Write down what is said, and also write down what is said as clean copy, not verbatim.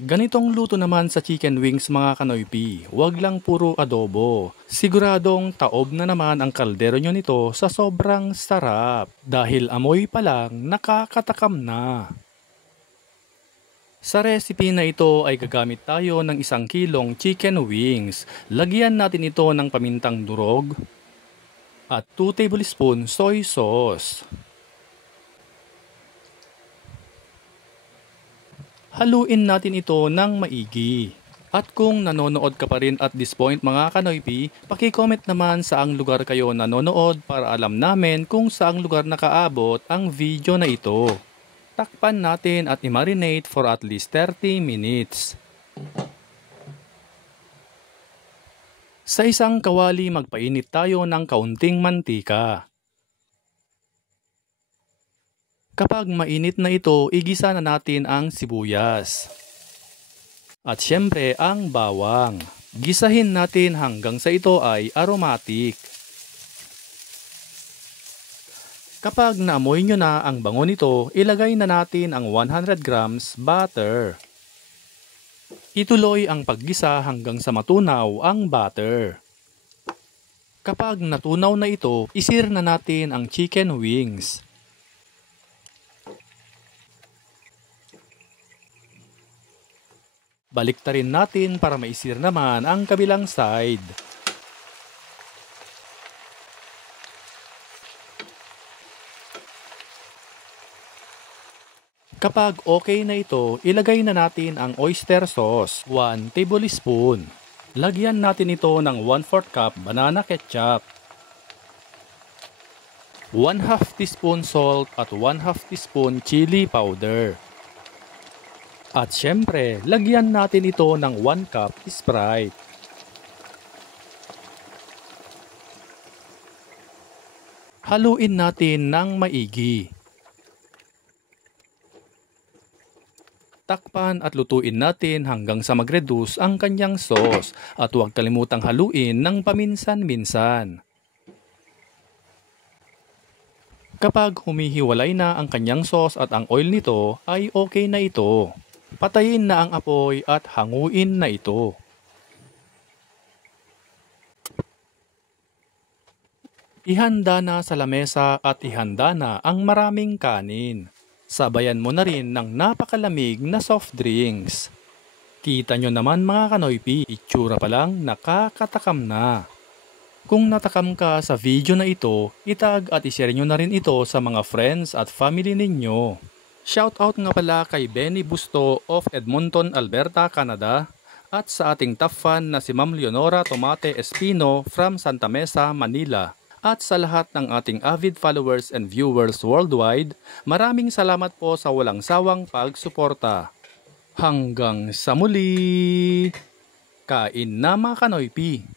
Ganitong luto naman sa chicken wings mga kanoypi, wag lang puro adobo. Siguradong taob na naman ang kaldero nyo nito sa sobrang sarap dahil amoy pa lang nakakatakam na. Sa recipe na ito ay gagamit tayo ng 1 kilong chicken wings. Lagyan natin ito ng pamintang durog at 2 tablespoon soy sauce. Haluin natin ito ng maigi. At kung nanonood ka pa rin at this point mga kanoypi, paki-comment naman saang lugar kayo nanonood para alam namin kung saang lugar nakaabot ang video na ito. Takpan natin at i-marinate for at least 30 minutes. Sa isang kawali magpainit tayo ng kaunting mantika. Kapag mainit na ito, igisa na natin ang sibuyas. At syempre ang bawang. Gisahin natin hanggang sa ito ay aromatic. Kapag naamoy nyo na ang bango nito, ilagay na natin ang 100 grams butter. Ituloy ang paggisa hanggang sa matunaw ang butter. Kapag natunaw na ito, isir na natin ang chicken wings. Baliktarin natin para maisir naman ang kabilang side. Kapag okay na ito, ilagay na natin ang oyster sauce, 1 tablespoon. Lagyan natin ito ng 1/4 cup banana ketchup, 1/2 teaspoon salt at 1/2 teaspoon chili powder. At syempre, lagyan natin ito ng 1 cup Sprite. Haluin natin ng maigi. Takpan at lutuin natin hanggang sa mag-reduce ang kanyang sauce at huwag kalimutang haluin ng paminsan-minsan. Kapag humihiwalay na ang kanyang sauce at ang oil nito ay okay na ito. Patayin na ang apoy at hanguin na ito. Ihanda na sa lamesa at ihanda na ang maraming kanin. Sabayan mo na rin ng napakalamig na soft drinks. Kita nyo naman mga kanoypi, itsura pa lang nakakatakam na. Kung natakam ka sa video na ito, itag at ishare nyo na rin ito sa mga friends at family ninyo. Shoutout nga pala kay Benny Busto of Edmonton, Alberta, Canada at sa ating top fan na si Ma'am Leonora Tomate Espino from Santa Mesa, Manila. At sa lahat ng ating avid followers and viewers worldwide, maraming salamat po sa walang sawang pagsuporta. Hanggang sa muli! Kain na mga kanoypi!